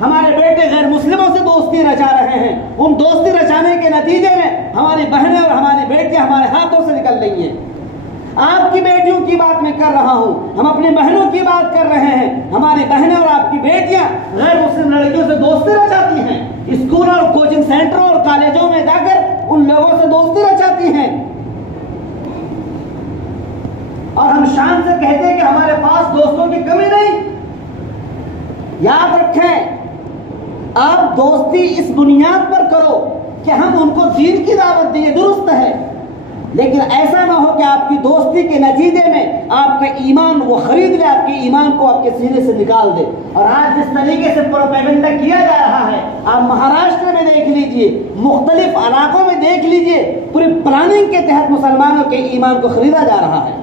हमारे बेटे गैर मुस्लिमों से दोस्ती रचा रहे हैं। उन दोस्ती रचाने के नतीजे में हमारी बहनें और हमारी बेटियां हमारे हाथों से निकल रही हैं। आपकी बेटियों की बात मैं कर रहा हूं, हम अपनी बहनों की बात कर रहे हैं। हमारी बहनें और आपकी बेटियां गैर मुस्लिम लड़कियों से दोस्ती रचाती हैं। स्कूल और कोचिंग सेंटरों और कॉलेजों में जाकर उन लोगों से दोस्ती रचाती हैं और हम शान से कहते हैं कि हमारे पास दोस्तों की कमी नहीं। याद रखें, आप दोस्ती इस बुनियाद पर करो कि हम उनको दीन की दावत दें, दुरुस्त है, लेकिन ऐसा ना हो कि आपकी दोस्ती के नतीजे में आपका ईमान वो खरीद ले, आपके ईमान को आपके सीने से निकाल दे। और आज जिस तरीके से प्रोपेगेंडा किया जा रहा है, आप महाराष्ट्र में देख लीजिए, मुख्तलिफ इलाकों में देख लीजिए, पूरी प्लानिंग के तहत मुसलमानों के ईमान को खरीदा जा रहा है।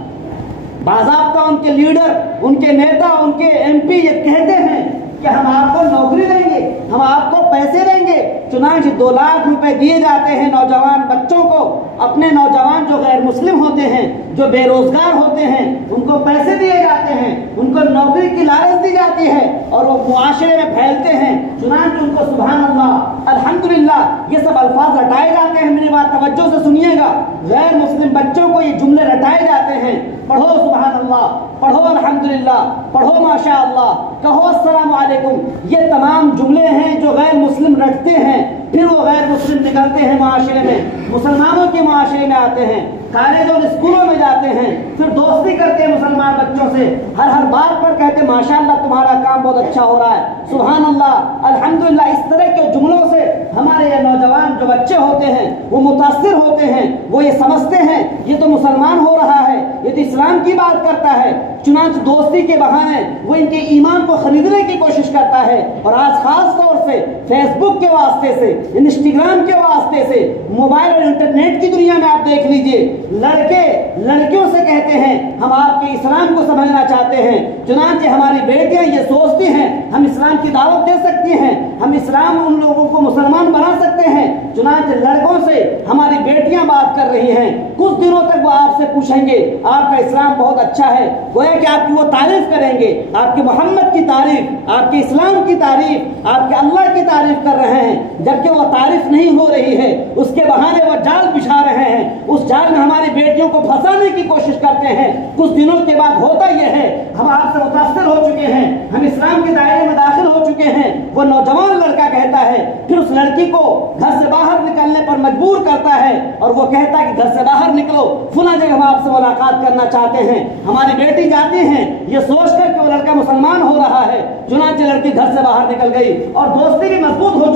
बाज़ाब्ता उनके लीडर, उनके नेता, उनके एमपी ये कहते हैं कि हम आपको नौकरी देंगे, हम आपको पैसे देंगे। चुनांचे 2 लाख रुपए दिए जाते हैं नौजवान बच्चों को। अपने नौजवान जो गैर मुस्लिम होते हैं, जो बेरोजगार होते हैं, उनको पैसे दिए जाते हैं, उनको नौकरी की लालच दी जाती है और वो मुआशरे में फैलते हैं। चुनांचे उनको सुभान अल्लाह, अल्हम्दुलिल्लाह ये सब अल्फाज रटाए जाते हैं। मेरी बात तवज्जो से सुनिएगा, गैर मुस्लिम बच्चों को ये जुमले रटाए जाते हैं। पढ़ो सुभान अल्लाह, पढ़ो अल्हम्दुलिल्लाह, पढ़ो माशा अल्लाह, कहो अस्सलाम वालेकुम। ये तमाम जुमले हैं जो गैर मुस्लिम रटते हैं। फिर वो गैर मुस्लिम निकलते हैं माशरे में, मुसलमानों के माशरे में आते हैं, कॉलेज और स्कूलों में जाते हैं, फिर दोस्ती करते हैं मुसलमान बच्चों से। हर बात पर कहते हैं माशाअल्लाह तुम्हारा काम बहुत अच्छा हो रहा है, सुभान अल्लाह, अल्हम्दुलिल्लाह। इस तरह के जुमलों से हमारे ये नौजवान जो बच्चे होते हैं वो मुतासिर होते हैं। वो ये समझते हैं ये तो मुसलमान हो रहा है, ये तो इस्लाम की बात करता है। चुनांचे दोस्ती के बहाने वो इनके ईमान को खरीदने की कोशिश करता है। और आज खास तौर से फेसबुक के वास्ते से, इंस्टाग्राम के वास्ते से, मोबाइल और इंटरनेट की दुनिया में आप देख लीजिए, लड़के लड़कियों से कहते हैं हम आपके इस्लाम को समझना चाहते हैं। चुनांचे हमारी बेटियां ये सोचती हैं हम इस्लाम की दावत दे सकती हैं, हम इस्लाम उन लोगों को मुसलमान बना सकते हैं। चुनांचे लड़कों से हमारी बेटियां बात कर रही हैं। कुछ दिनों तक वो आपसे पूछेंगे आपका इस्लाम बहुत अच्छा है, गोया कि आपकी वो तारीफ करेंगे, आपके मोहम्मद की तारीफ, आपके इस्लाम की तारीफ, आपके अल्लाह की तारीफ कर रहे हैं, जबकि वो तारीफ नहीं हो रही है। उसके बहाने वो जाल बिछा रहे हैं, उस जाल में हमारी बेटियों को फंसाने की कोशिश करते हैं। कुछ दिनों के बाद होता यह है हम आपसे मुतासिर हो चुके हैं, हम इस्लाम के दायरे में दाखिल हो चुके हैं। वो नौजवान लड़का कहता है, फिर उस लड़की को घर से बाहर निकलने पर मजबूर करता है और वो कहता है कि घर से बाहर निकलो, फुला जगह हम आपसे मुलाकात करना चाहते हैं। हमारी बेटी जाती है ये सोचकर कि वो लड़का मुसलमान हो रहा है। चुनांचे लड़की घर से बाहर निकल गई और दोस्ती भी मजबूत हो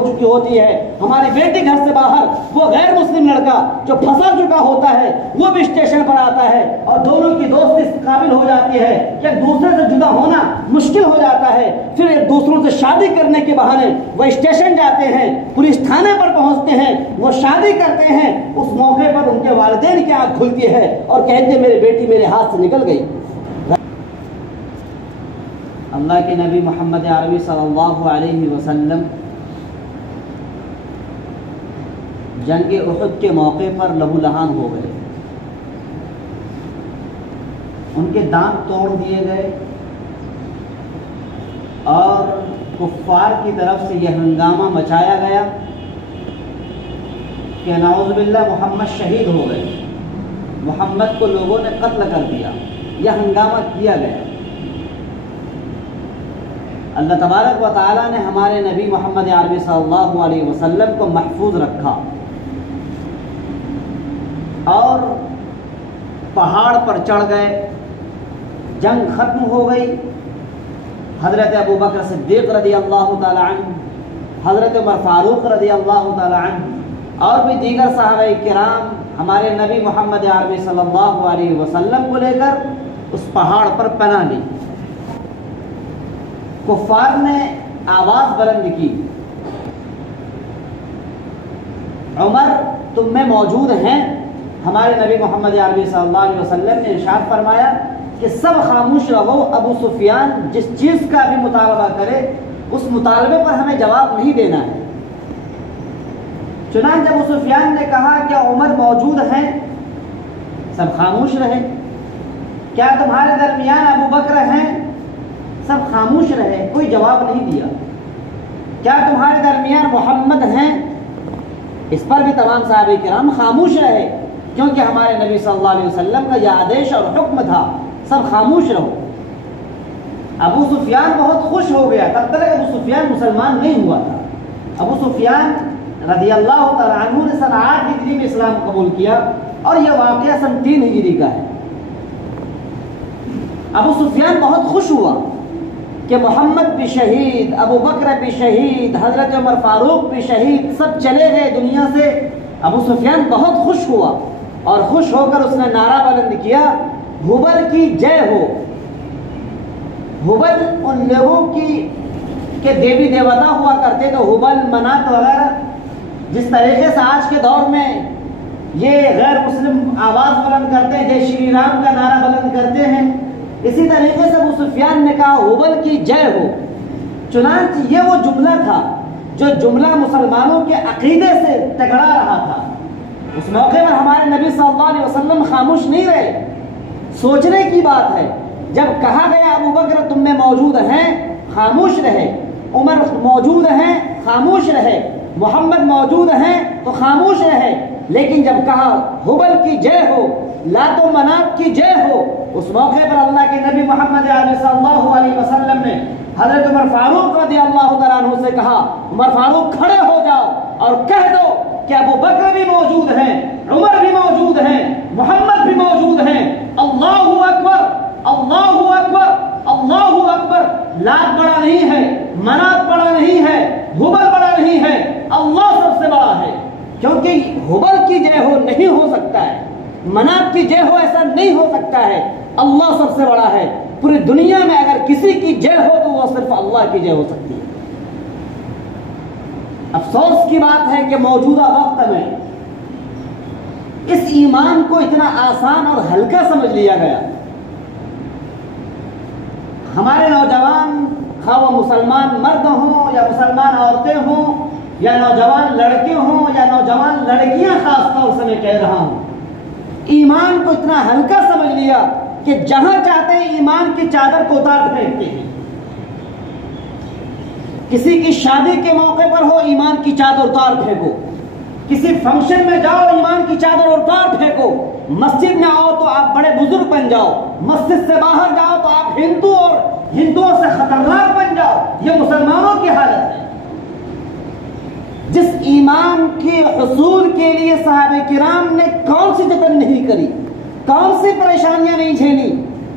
चुकी होती है। हमारी बेटी घर से बाहर, वो गैर मुस्लिम लड़का जो फंसा चुका होता है वो भी स्टेशन पर आता है और दोनों की दोस्ती इस काबिल हो जाती है कि एक दूसरे से जुदा होना मुश्किल हो जाता है। फिर एक दूसरों से शादी करने के बहाने वो स्टेशन जाते हैं, पुलिस थाने पर पहुंचते हैं, वो शादी करते हैं। उस मौके पर उनके वालिदैन की आंख खुलती है और कहते हैं मेरी बेटी मेरे हाथ से निकल गई। अल्लाह के नबी मोहम्मद अरबी सल्लल्लाहु अलैहि वसल्लम जंग उहद के मौके पर लहूलहान हो गए, उनके दांत तोड़ दिए गए और कुफ्फार की तरफ से यह हंगामा मचाया गया कि नाउज़ुबिल्लाह मोहम्मद शहीद हो गए, मोहम्मद को लोगों ने कत्ल कर दिया। यह हंगामा किया गया। अल्लाह तबारक व तआला ने हमारे नबी मोहम्मद अरबी सल्लल्लाहु अलैहि वसल्लम को महफूज रखा और पहाड़ पर चढ़ गए, जंग खत्म हो गई। हजरत अबू बकर सिद्दीक रज़ी अल्लाह तआला अन्हु, हजरत उमर फारूक रज़ी अल्लाह तआला अन्हु और भी दीगर सहाबाए किराम हमारे नबी मोहम्मद अरबी सल्लल्लाहु अलैहि वसल्लम को लेकर उस पहाड़ पर पनाह ली। कुफ्फार ने आवाज बुलंद की, उमर तुम में मौजूद हैं। हमारे नबी मोहम्मद अरबी सल्लल्लाहु अलैहि वसल्लम ने इरशाद फरमाया कि सब खामोश रहो, अबू सुफियान जिस चीज का भी मुतालबा करे उस मुतालबे पर हमें जवाब नहीं देना है। चुनांचे अबू सुफियान ने कहा क्या उमर मौजूद हैं? सब खामोश रहे। क्या तुम्हारे दरमियान अबू बकर हैं? सब खामोश रहे, कोई जवाब नहीं दिया। क्या तुम्हारे दरमियान मोहम्मद हैं? इस पर भी तमाम सहाबे किराम खामोश रहे, क्योंकि हमारे नबी सल्लल्लाहु अलैहि वसल्लम का यह आदेश और हुक्म था, सब खामोश रहो। अबू सुफियान बहुत खुश हो गया। तब तक अबू सुफियान मुसलमान नहीं हुआ था। अबू सुफियान रदियल्लाहु तआला अन्हु ने सन 8 हिजरी में इस्लाम कबूल किया और यह वाक़या सन 3 हिजरी का है। अबू सुफियान बहुत खुश हुआ कि मोहम्मद भी शहीद, अबू बकर भी शहीद, हजरत उमर फारूक भी शहीद, सब चले गए दुनिया से। अबू सुफियान बहुत खुश हुआ और खुश होकर उसने नारा बुलंद किया, हुबल की जय हो। हुबल उन लोगों की के देवी देवता हुआ करते, तो हुबल, मनात वगैरह, जिस तरीके से आज के दौर में ये गैर मुस्लिम आवाज बुलंद करते हैं, जय श्री राम का नारा बुलंद करते हैं, इसी तरीके से अबू सुफियान ने कहा हुबल की जय हो। चुनांचे ये वो जुमला था जो जुमला मुसलमानों के अकीदे से टकरा रहा था। उस मौके पर हमारे नबी सल्लल्लाहु अलैहि वसल्लम खामोश नहीं रहे। सोचने की बात है, जब कहा गया अबू बकर तुम में मौजूद हैं, खामोश रहे, उमर मौजूद हैं, खामोश रहे, मोहम्मद मौजूद हैं तो खामोश रहे। लेकिन जब कहा हुबल की जय हो, लातो मनात की जय हो, उस मौके पर अल्लाह के नबी मोहम्मद सल्लल्लाहु अलैहि वसल्लम ने हजरत उमर फारूक रदियल्लाहु तआला अन्हु से कहा, उमर फारूक खड़े हो जाओ और कह दो कि अबू बकर भी मौजूद हैं, उमर भी मौजूद हैं, मोहम्मद भी मौजूद हैं। अल्लाहु अकबर, अल्लाहु अकबर, अल्लाहु अकबर। लात बड़ा नहीं है, मनात बड़ा नहीं है, हुबल बड़ा नहीं है, अल्लाह सबसे बड़ा है। क्योंकि हुबल की जय हो नहीं हो सकता है, मनात की जय हो ऐसा नहीं हो सकता है, अल्लाह सबसे बड़ा है। पूरी दुनिया में अगर किसी की जय हो तो वो सिर्फ अल्लाह की जय हो सकती है। अफसोस की बात है कि मौजूदा वक्त में इस ईमान को इतना आसान और हल्का समझ लिया गया। हमारे नौजवान, खा वो मुसलमान मर्द हों या मुसलमान औरतें हों या नौजवान लड़के हों या नौजवान लड़कियां, खास तौर से मैं कह रहा हूं, ईमान को इतना हल्का समझ लिया कि जहां चाहते हैं ईमान की चादर को उतार फेंकते हैं। किसी की शादी के मौके पर हो, ईमान की चादर उतार फेंको। किसी फंक्शन में जाओ, ईमान की चादर उतार फेंको। मस्जिद में आओ तो आप बड़े बुजुर्ग बन जाओ, मस्जिद से बाहर जाओ तो आप हिंदू और हिंदुओं से खतरनाक बन जाओ। ये मुसलमानों की हालत है। जिस ईमान के हुसूल के लिए सहाबे किराम ने कौन सी जतन नहीं करी, कौन सी परेशानियां नहीं झेली।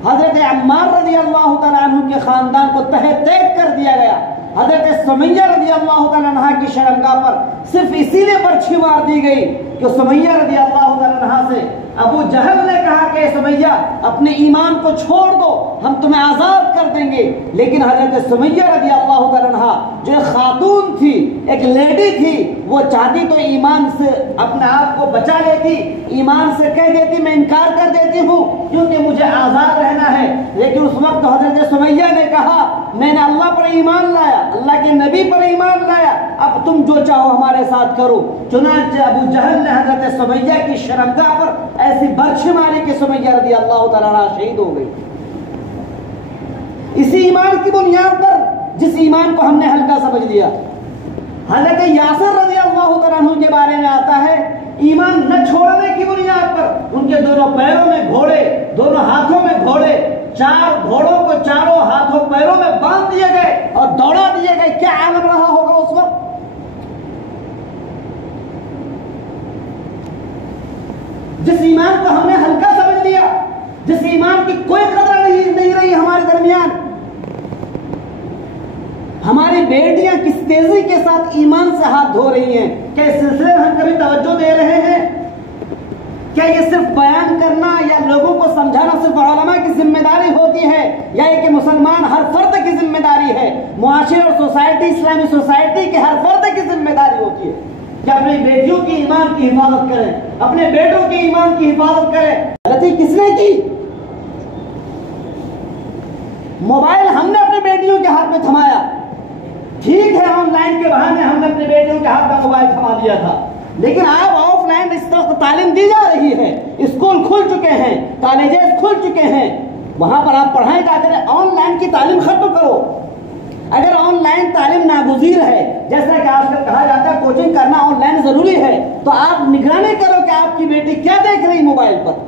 हजरत अम्मार रज़ियल्लाहु तआला अन्हु के खानदान को तहे तैक कर दिया गया। हजरत सुमैया रज़ियल्लाहु तआला अन्हा की शर्मगाह पर सिर्फ इसीलिए बर्छी मार दी गई कि सुमैया रज़ियल्लाहु तआला अन्हा से अबू जहल ने कहा कि सुमैया अपने ईमान को छोड़ दो, हम तुम्हें आजाद कर देंगे। लेकिन हजरत सुमैया रज़ियल्लाहु तआला अन्हा जो एक खातून थी, एक लेडी थी, वो चाहती तो ईमान से अपने आप को बचा लेती, ईमान से कह देती मैं इनकार कर देती हूँ क्योंकि मुझे आजाद रहना है। लेकिन उस वक्त हजरत सुमैया ने कहा मैंने अल्लाह पर ईमान लाया, अल्लाह के नबी पर ईमान लाया, अब तुम जो चाहो हमारे साथ करो। चुनांचे अबू जहल ने हजरत सुमैया की शर्मगाह पर ऐसी बर्छी मारी कि सुमैया रज़ियल्लाहु तआला अन्हा शहीद हो गई। इसी ईमान की बुनियाद पर जिस ईमान को हमने हल्का समझ लिया। हजरत यासिर रज़ियल्लाहु तआला अन्हु के बारे में आता है, ईमान न छोड़ने की बुनियाद पर उनके दोनों पैरों में घोड़े, दोनों हाथों में घोड़े, 4 घोड़ों को चारों हाथों पैरों में बांध दिए गए और दौड़ा दिए गए। क्या आलम रहा होगा उस वक्त। जिस ईमान को हमने हल्का समझ लिया, जिस ईमान की कोई कदर नहीं रही हमारे दरमियान। हमारी बेटियां किस तेजी के साथ ईमान से हाथ धो रही हैं। क्या इस सिलसिले में हम कभी तवज्जो दे रहे हैं? क्या ये सिर्फ बयान करना या लोगों को समझाना सिर्फ उलमा की जिम्मेदारी होती है, या ये कि मुसलमान हर फर्द की जिम्मेदारी है? मुआशरे और सोसाइटी, इस्लामी सोसाइटी के हर फर्द की जिम्मेदारी होती है कि अपनी बेटियों की ईमान की हिफाजत करें, अपने बेटों की ईमान की हिफाजत करें। गलती किसने की? मोबाइल हमने अपनी बेटियों के हाथ में थमाया। ठीक है, ऑनलाइन के बहाने हमने अपने बेटियों के हाथ में मोबाइल थमा दिया था, लेकिन अब ऑफलाइन इस तरह तालीम दी जा रही है। स्कूल खुल चुके हैं, कॉलेजेस खुल चुके हैं, वहां पर आप पढ़ाई जाते रहे। ऑनलाइन की तालीम खत्म करो। अगर ऑनलाइन तालीम नागुज़ीर है, जैसा कि आजकल कहा जाता है कोचिंग करना ऑनलाइन जरूरी है, तो आप निगरानी करो कि आपकी बेटी क्या देख रही मोबाइल पर।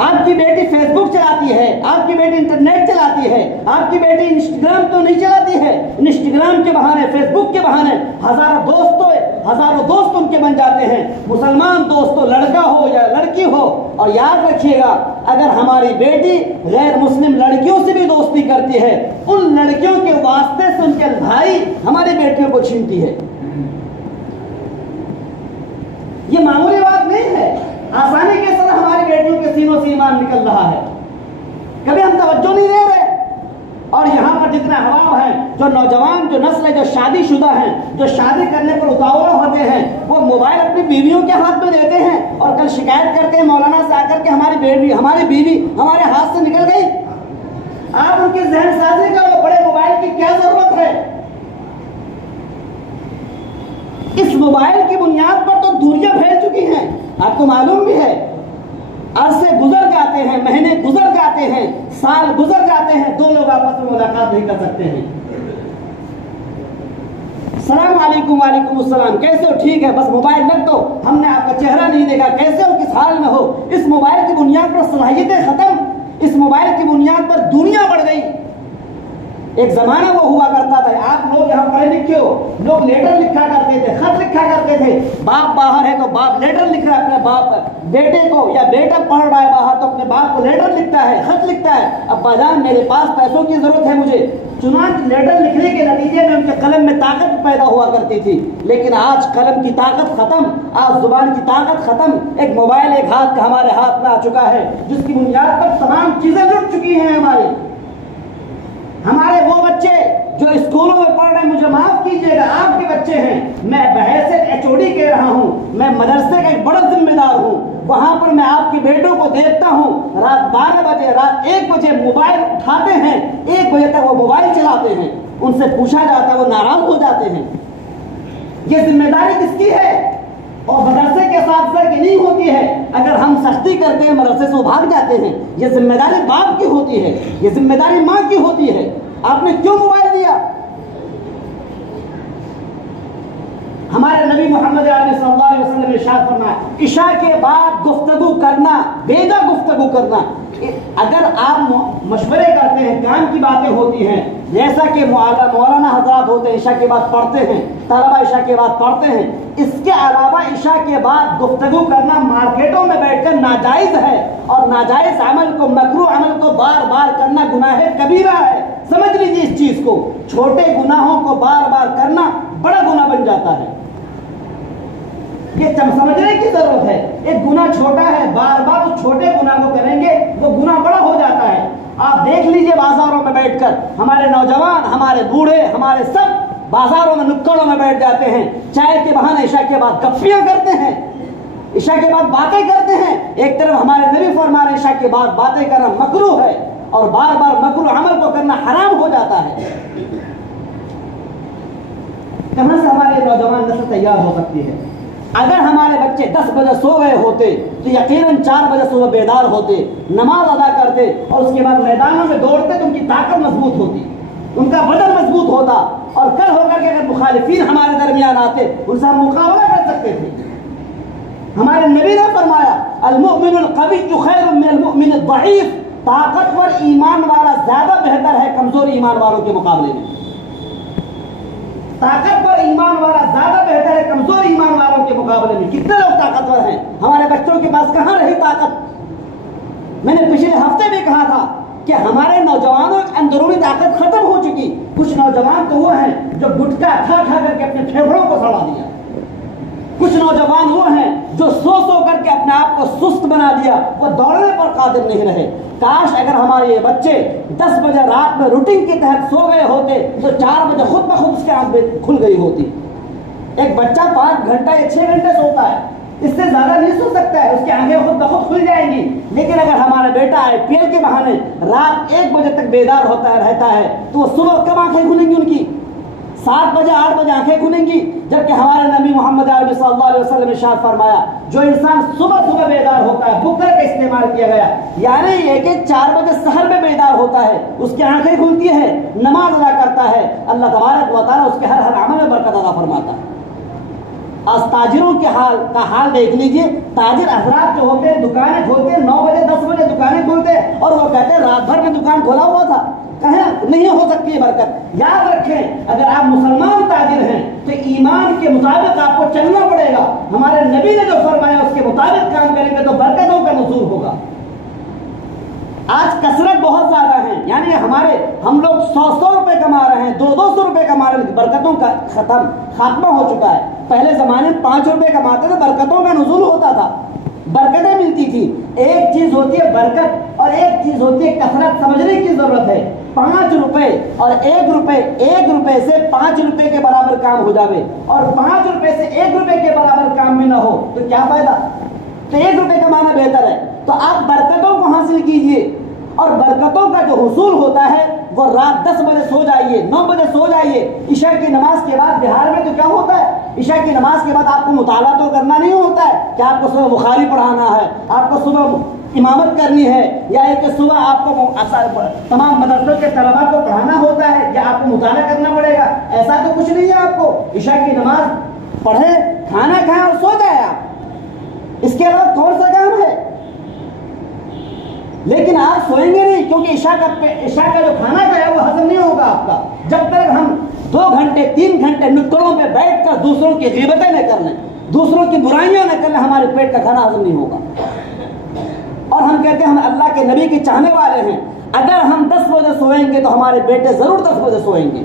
आपकी बेटी फेसबुक चलाती है, आपकी बेटी इंटरनेट चलाती है, आपकी बेटी इंस्टाग्राम तो नहीं चलाती है। इंस्टाग्राम के बहाने, फेसबुक के बहाने हजारों दोस्त उनके बन जाते हैं, मुसलमान दोस्त हो, लड़का हो या लड़की हो। और याद रखिएगा, अगर हमारी बेटी गैर मुस्लिम लड़कियों से भी दोस्ती करती है, उन लड़कियों के वास्ते से उनके भाई हमारी बेटियों को छीनती है। ये मामूली बात नहीं है। आसानी के साथ हमारी बेटियों के सीनों से ईमान निकल रहा है, कभी हम तवज्जो नहीं दे रहे। और यहाँ पर जितने हवाब हैं, जो नौजवान, जो नस्ल है, जो शादीशुदा हैं, जो शादी करने पर उतावला होते हैं, वो मोबाइल अपनी बीवियों के हाथ में देते हैं और कल शिकायत करते हैं मौलाना से आकर के हमारी बीवी हमारे हाथ से निकल गई। आप उनकी जहन साजी करो, बड़े मोबाइल की क्या जरूरत है। इस मोबाइल की बुनियाद पर तो दूरियां फैल चुकी हैं, आपको मालूम भी है। अरसे गुजर जाते हैं, महीने गुजर जाते हैं, साल गुजर जाते हैं, दो लोग आपस में मुलाकात नहीं कर सकते हैं। सलाम अलैकुम, वालेकुम अस्सलाम, कैसे हो? ठीक है, बस मोबाइल रख दो, हमने आपका चेहरा नहीं देखा, कैसे हो, किस हाल में हो। इस मोबाइल की बुनियाद पर सलाहियतें खत्म, इस मोबाइल की बुनियाद पर दुनिया बढ़ गई। एक जमाना वो हुआ करता था, आप लोग यहाँ पढ़े लिखे हो, लोग लेटर लिखा करते थे, खत लिखा करते थे। बाप बाहर है तो बाप लेटर लिख रहा है अपने बाप बेटे को, या बेटा पढ़ रहा है बाहर तो अपने बाप को लेटर लिखता है, खत लिखता है, अब्बाजान मेरे पास पैसों की जरूरत है मुझे। चुनांच लेटर लिखने के नतीजे में उनके कलम में ताकत पैदा हुआ करती थी, लेकिन आज कलम की ताकत खत्म, आज जुबान की ताकत खत्म। एक मोबाइल एक हाथ का हमारे हाथ में आ चुका है, जिसकी बुनियाद पर तमाम चीजें जुड़ चुकी हैं। हमारे वो बच्चे जो स्कूलों में पढ़ रहे हैं, मुझे माफ कीजिएगा, आपके बच्चे हैं, मैं बहैसियत एचओडी कह रहा हूं, मैं मदरसे का एक बड़ा जिम्मेदार हूं। वहां पर मैं आपके बेटों को देखता हूं, रात 12 बजे, रात 1 बजे मोबाइल उठाते हैं, 1 बजे तक वो मोबाइल चलाते हैं। उनसे पूछा जाता है, वो नाराज हो जाते हैं। ये जिम्मेदारी किसकी है? और मदरसे के साथ साथ की नहीं होती है। अगर हम सख्ती करते हैं, मदरसे से वो भाग जाते हैं। ये जिम्मेदारी बाप की होती है, ये जिम्मेदारी माँ की होती है। आपने क्यों मोबाइल दिया? हमारे नबी मोहम्मद सल्लल्लाहु अलैहि वसल्लम ने इरशाद फरमाया, इशा के बाद गुफ्तगू करना, बेजा गुफ्तगू करना। अगर आप मशवरे करते हैं, काम की बातें होती हैं, जैसा कि मौलाना हजरात होते हैं, इशा के बाद पढ़ते हैं, तलबा इशा के बाद पढ़ते हैं, इसके अलावा इशा के बाद गुफ्तगू करना मार्केटों में बैठकर नाजायज है। और नाजायज अमल को, मकरूह अमल को बार बार करना गुनाह कबीरा है। समझ लीजिए इस चीज को, छोटे गुनाहों को बार बार करना बड़ा गुनाह बन जाता है। ये समझने की जरूरत है। एक गुनाह छोटा है, बार बार उस छोटे गुनाह को करेंगे, वो गुनाह बड़ा हो जाता है। आप देख लीजिए बाजारों में बैठकर हमारे नौजवान, हमारे बूढ़े, हमारे सब बाजारों में, नुक्कड़ों में बैठ जाते हैं, चाय के बहाने इशा के बाद गप्पियां करते हैं, इशा के बाद बातें करते हैं। एक तरफ हमारे नबी फरमा रहे इशा के बाद बातें करना मकरूह है, और बार बार मकरूह अमल को करना हराम हो जाता है। कहां से हमारे नौजवान नस्ल तैयार हो सकती है? अगर हमारे बच्चे 10 बजे सो गए होते तो यकीनन 4 बजे सुबह बेदार होते, नमाज अदा करते और उसके बाद मैदानों में दौड़ते तो उनकी ताकत मजबूत होती, उनका बदन मजबूत होता, और कल होकर के अगर मुखालिफिन हमारे दरमियान आते, उनसे हम मुकाबला कर सकते थे। हमारे नबी ने फरमाया, अल-मुमिनुल क़विय्यु खैरुम मिनल मुमिनिद दईफ, ताकतवर ईमान वाला ज्यादा बेहतर है कमजोर ईमान वालों के मुकाबले में। ताकतवर ईमान वाला ज्यादा बेहतर है कमजोर ईमान वालों के मुकाबले में। कितने लोग ताकतवर हैं? हमारे बच्चों के पास कहां रही ताकत? मैंने पिछले हफ्ते भी कहा था कि हमारे नौजवानों की अंदरूनी ताकत खत्म हो चुकी। कुछ नौजवान तो वो हैं जो गुटखा खा खा करके अपने फेफड़ों को सड़ा दिया, कुछ नौजवान वो हैं जो सो करके अपने आप को सुस्त बना दिया, वो दौड़ने पर कादिर नहीं रहे। काश अगर हमारे ये बच्चे 10 बजे रात में रूटीन के तहत सो गए होते तो 4 बजे खुद ब खुद उसकी आंख खुल गई होती। एक बच्चा 5 घंटा या 6 घंटे सोता है, इससे ज्यादा नहीं सो सकता है, उसकी आंखें खुद ब खुद खुल जाएंगी। लेकिन अगर हमारा बेटा IPL के बहाने रात 1 बजे तक बेदार होता है, रहता है, तो वो सुबह कब आंखें खुलेंगी उनकी? 7 बजे 8 बजे आंखें खुलेंगी, जबकि हमारे नबी मोहम्मद अरबी सल्लल्लाहु अलैहि वसल्लम ने इरशाद फरमाया, जो इंसान सुबह सुबह बेदार होता है, बुकर का इस्तेमाल किया गया, यानी ये कि 4 बजे सहर में बेदार होता है, उसकी आंखें खुलती है, नमाज अदा करता है, अल्लाह तबारक व तआला उसके हर अमल में बरकत अदा फरमाता है। आज ताजिरों के हाल देख लीजिए। ताजिर हजरात जो होते हैं दुकानें खोलते हैं, 9 बजे 10 बजे दुकानें खोलते हैं और वो कहते हैं रात भर में दुकान खोला हुआ था। कहें नहीं हो सकती है बरकत। याद रखें, अगर आप मुसलमान ताजिर हैं तो ईमान के मुताबिक आपको चलना पड़ेगा। हमारे नबी ने जो फरमाया उसके मुताबिक काम करेंगे तो बरकतों का नुज़ूल होगा। आज कसरत बहुत ज्यादा है, यानी हम लोग 100 रुपए कमा रहे हैं, 200 रुपए कमा रहे हैं, बरकतों का खात्मा हो चुका है। पहले जमाने में 5 रुपए कमाते थे, बरकतों का नुज़ूल होता था, बरकतें मिलती थी। एक चीज होती है बरकत और एक चीज होती है कसरत। समझने की जरूरत है। 5 रुपए और 1 रुपए से 5 रुपए के बराबर काम हो जावे और 5 रुपए से 1 रुपए के बराबर काम में ना हो तो क्या फायदा। तो 1 रुपए कमाना बेहतर है। तो आप बरकतों को हासिल कीजिए और बरकतों का जो हुसूल होता है वो रात 10 बजे सो जाइए, 9 बजे सो जाइए। ईशा की नमाज के बाद बिहार में तो क्या होता है, ईशा की नमाज के बाद आपको मुताला तो करना नहीं होता है कि आपको सुबह बुखारी पढ़ाना है, आपको सुबह इमामत करनी है, या एक सुबह आपको तमाम मदरसों के तलबा को पढ़ाना होता है या आपको मुताला करना पड़ेगा। ऐसा तो कुछ नहीं है। आपको ईशा की नमाज पढ़े, खाना खाएं और सो जाए आप। इसके अलावा कौन सा काम है। लेकिन आप सोएंगे नहीं, क्योंकि ईशा का जो खाना है वो हजम नहीं होगा आपका। जब तक हम 2 घंटे 3 घंटे नुक्कड़ों पे बैठकर दूसरों की ग़ीबतें न कर लें, दूसरों की बुराइयां न कर लें, हमारे पेट का खाना हजम नहीं होगा। और हम कहते हैं हम अल्लाह के नबी के चाहने वाले हैं। अगर हम 10 बजे सोएंगे तो हमारे बेटे जरूर 10 बजे सोएंगे,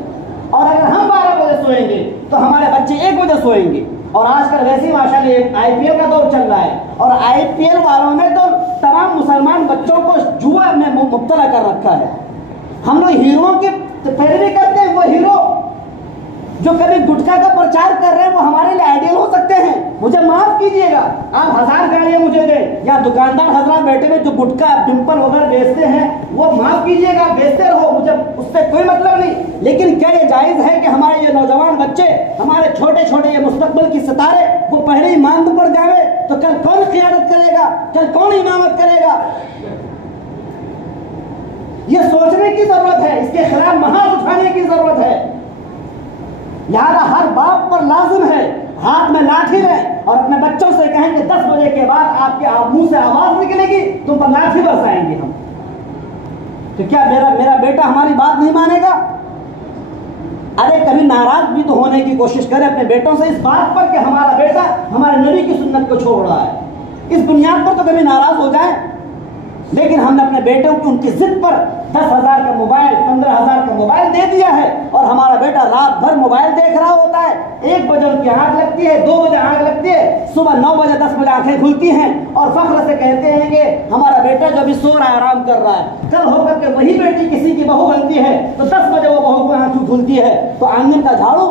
और अगर हम 12 बजे सोएंगे तो हमारे बच्चे 1 बजे सोएंगे। और आजकल वैसे ही माशाल्लाह IPL का दौर चल रहा है और IPL वालों ने तो तमाम मुसलमान बच्चों को जुआ में मुब्तला कर रखा है। हम लोग हीरोओं की पैरवी करते हैं। वो हीरो जो कभी गुटखा का प्रचार कर रहे हैं वो हमारे लिए आइडियल हो सकते हैं। मुझे माफ कीजिएगा, आप 1000 गालियां मुझे दें, या दुकानदार हजरात बैठे हुए जो गुटखा डिंपल वगैरह बेचते हैं वो माफ कीजिएगा, बेचते रहो, मुझे उससे कोई मतलब नहीं। लेकिन क्या ये जायज है कि हमारे ये नौजवान बच्चे, हमारे छोटे छोटे ये मुस्तकबिल की सितारे, वो पहले ही मांद पड़ जावे तो कल कौन क़ियादत करेगा, कल कौन इमामत करेगा। ये सोचने की जरूरत है, इसके खिलाफ महाज उठाने की जरूरत है। लिहाजा हर बाप पर लाजिम है हाथ में लाठी लें और अपने बच्चों से कहें कि 10 बजे के बाद आपके मुंह से आवाज निकलेगी, तुम पर लाठी बरसाएंगे हम। तो क्या मेरा बेटा हमारी बात नहीं मानेगा। अरे कभी नाराज भी तो होने की कोशिश करें अपने बेटों से इस बात पर कि हमारा बेटा हमारे नबी की सुन्नत को छोड़ रहा है। इस बुनियाद पर तो कभी नाराज हो जाए। लेकिन हमने अपने बेटों की उनकी जिद पर 10,000 का मोबाइल, 15,000 का मोबाइल दे दिया है और हमारा बेटा रात भर मोबाइल देख रहा होता है। 1 बजे उनकी आंख लगती है, 2 बजे आंख लगती है, सुबह 9 बजे 10 बजे आंखें खुलती हैं और फख्र से कहते हैं कि हमारा बेटा जो अभी सो रहा है, आराम कर रहा है। कल होकर के वही बेटी किसी की बहू बनती है तो 10 बजे वो बहू को आंखें खुलती है तो आंगन का झाड़ू,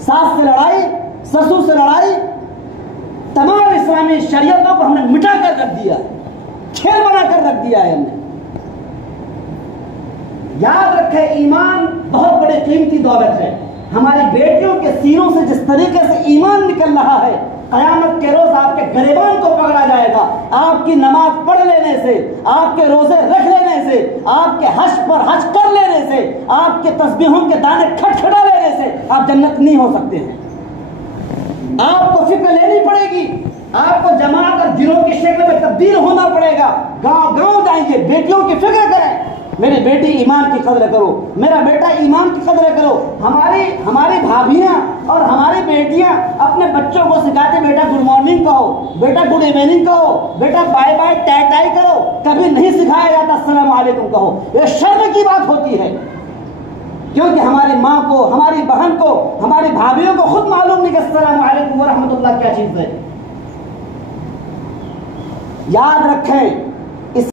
सास से लड़ाई, ससुर से लड़ाई, तमाम इस्लामी शरीयतों को हमने मिटा कर रख दिया, खेल बनाकर रख दिया है हमने। याद रखें, ईमान बहुत बड़ी कीमती दौलत है। हमारी बेटियों के सीनों से जिस तरीके से ईमान निकल रहा है, कयामत के रोज आपके गरीबान को पकड़ा जाएगा। आपकी नमाज पढ़ लेने से, आपके रोजे रख लेने से, आपके हज पर हज कर लेने से, आपके तस्बीहों के दाने खटखटा लेने से आप जन्नत नहीं हो सकते हैं। आपको फिक्र लेनी पड़ेगी, आपको जमात और गिरोह की शक्ल में तब्दील होना पड़ेगा। गांव गांव जाएंगे, बेटियों की फिक्र करें। मेरी बेटी ईमान की कदर करो, मेरा बेटा ईमान की कदर करो। हमारी भाभियां और हमारी बेटियां अपने बच्चों को सिखाते, बेटा गुड मॉर्निंग कहो, बेटा गुड इवनिंग कहो, बेटा बाय बाय टाई टाई करो। कभी नहीं सिखाया जाता अस्सलाम वालेकुम कहो। यह शर्म की बात होती है, क्योंकि हमारी माँ को, हमारी बहन को, हमारी भाभियों को खुद मालूम नहीं कि अस्सलाम वालेकुम व रहमतुल्लाह क्या चीज है। याद रखें,